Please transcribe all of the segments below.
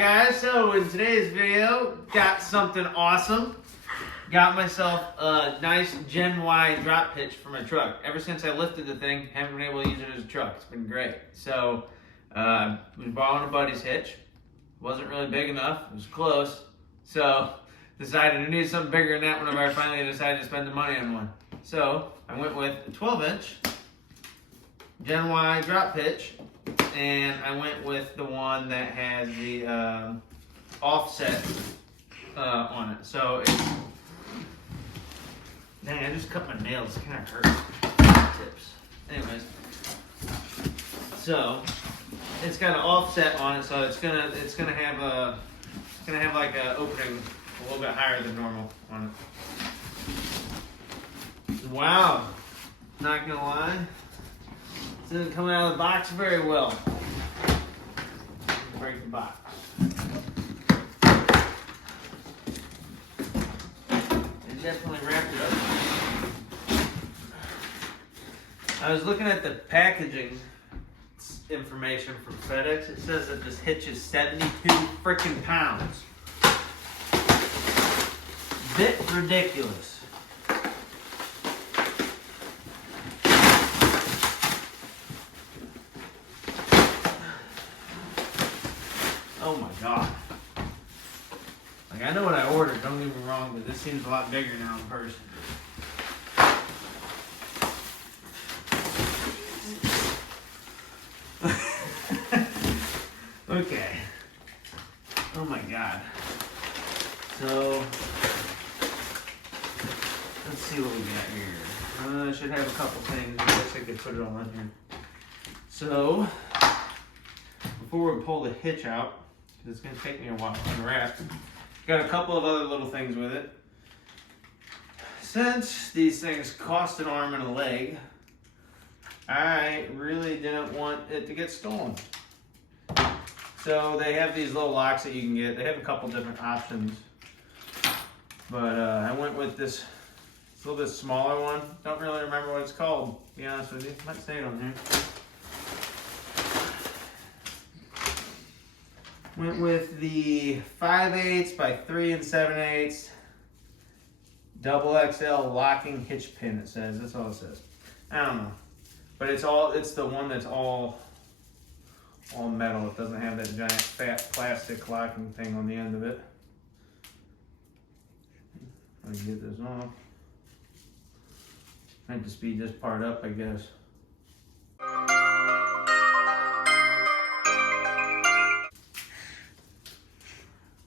guys, so in today's video, got something awesome. Got myself a nice Gen Y drop hitch for my truck. Ever since I lifted the thing, haven't been able to use it as a truck. It's been great. So, I was borrowing a buddy's hitch. Wasn't really big enough, it was close. So, decided to need something bigger than that whenever I finally decided to spend the money on one. So, I went with a 12-inch Gen Y drop hitch. And I went with the one that has the offset on it. So it's, dang, I just cut my nails. It kind of hurts. Tips. Anyways, so it's got an offset on it, so it's gonna have like a opening a little bit higher than normal on it. Wow, not gonna lie. Didn't come out of the box very well. Break the box. It definitely wrapped it up. I was looking at the packaging information from FedEx. It says that this hitch is 72 freaking pounds. Bit ridiculous. Oh my god. Like, I know what I ordered, don't get me wrong, but this seems a lot bigger now in person. Okay. Oh my god. So, let's see what we got here. I should have a couple things. I guess I could put it all in here. So, before we pull the hitch out, because it's going to take me a while to unwrap, got a couple of other little things with it. Since these things cost an arm and a leg, I really didn't want it to get stolen. So they have these little locks that you can get. They have a couple different options. But I went with this little bit smaller one. Don't really remember what it's called, to be honest with you. Might say it on here. Went with the 5/8 by 3 7/8 double XL locking hitch pin. It says, that's all it says. I don't know, but it's the one that's all metal. It doesn't have that giant fat plastic locking thing on the end of it. I can get this off. I have to speed this part up, I guess.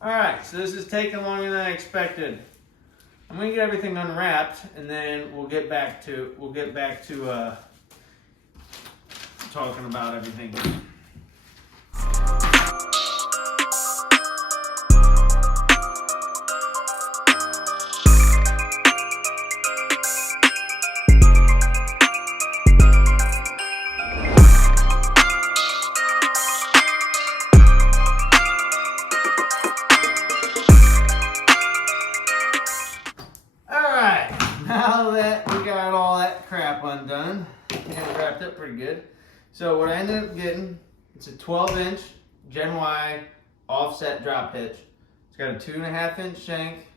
Alright, so this is taking longer than I expected. I'm gonna get everything unwrapped and then we'll get back to talking about everything. Now that we got all that crap undone, and wrapped up pretty good. So what I ended up getting, it's a 12-inch Gen Y offset drop hitch. It's got a 2.5-inch shank.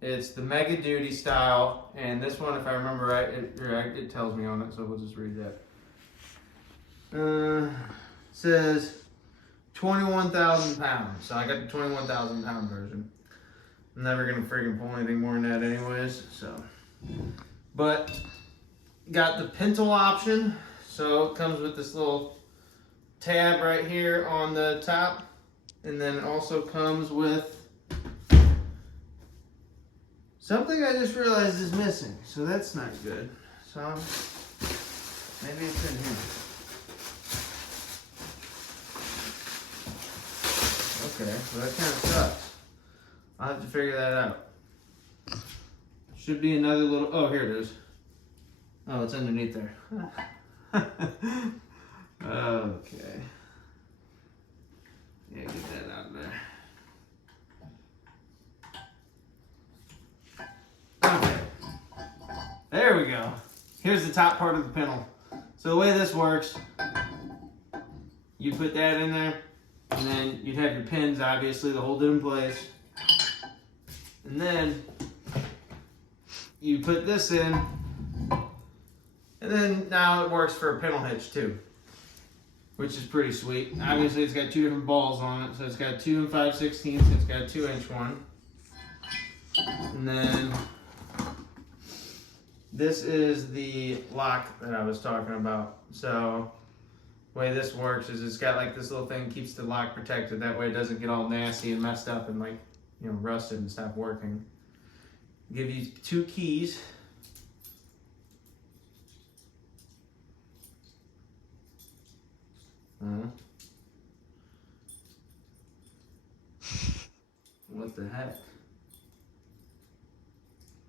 It's the Mega Duty style, and this one, if I remember right, it tells me on it, so we'll just read that. It says 21,000 pounds, so I got the 21,000 pound version. I'm never gonna freaking pull anything more than that anyways, so. But got the Pintle option, so it comes with this little tab right here on the top, and then it also comes with something I just realized is missing, so that's not good. So maybe it's in here. Okay, so that kind of sucks. I'll have to figure that out. Should be another little, oh, here it is. Oh, it's underneath there. Okay. Yeah, get that out of there. Okay. There we go. Here's the top part of the pintle. So the way this works, you put that in there, And then you'd have your pins, obviously, to hold it in place. And then you put this in, and then now it works for a Pintle hitch too, which is pretty sweet. Obviously, it's got two different balls on it, so it's got 2 5/16, it's got a 2-inch one. And then this is the lock that I was talking about. So the way this works is it's got like this little thing that keeps the lock protected. That way it doesn't get all nasty and messed up and like, you know, rusted and stop working. Give you 2 keys. What the heck?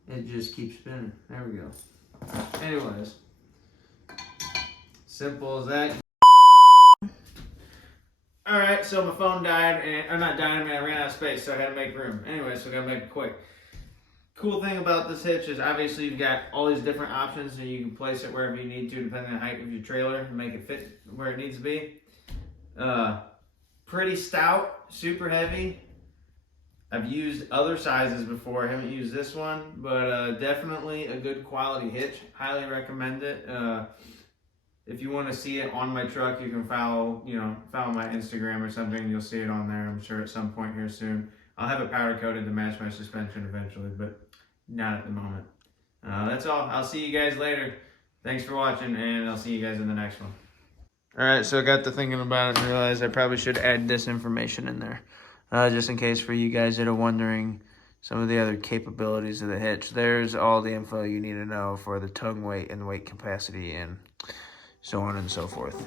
It just keeps spinning. There we go. Anyways, simple as that. Alright, so my phone died, or not died, I mean I ran out of space, so I had to make room. Anyway, so I gotta make it quick. Cool thing about this hitch is obviously you've got all these different options and you can place it wherever you need to depending on the height of your trailer and make it fit where it needs to be. Pretty stout, super heavy. I've used other sizes before. I haven't used this one, but definitely a good quality hitch. Highly recommend it. If you want to see it on my truck, you can follow my Instagram or something, and you'll see it on there. I'm sure at some point here soon. I'll have it powder coated to match my suspension eventually, but not at the moment. That's all. I'll see you guys later. Thanks for watching, and I'll see you guys in the next one. All right, so I got to thinking about it and realized I probably should add this information in there. Just in case for you guys that are wondering some of the other capabilities of the hitch. There's all the info you need to know for the tongue weight and weight capacity and so on and so forth.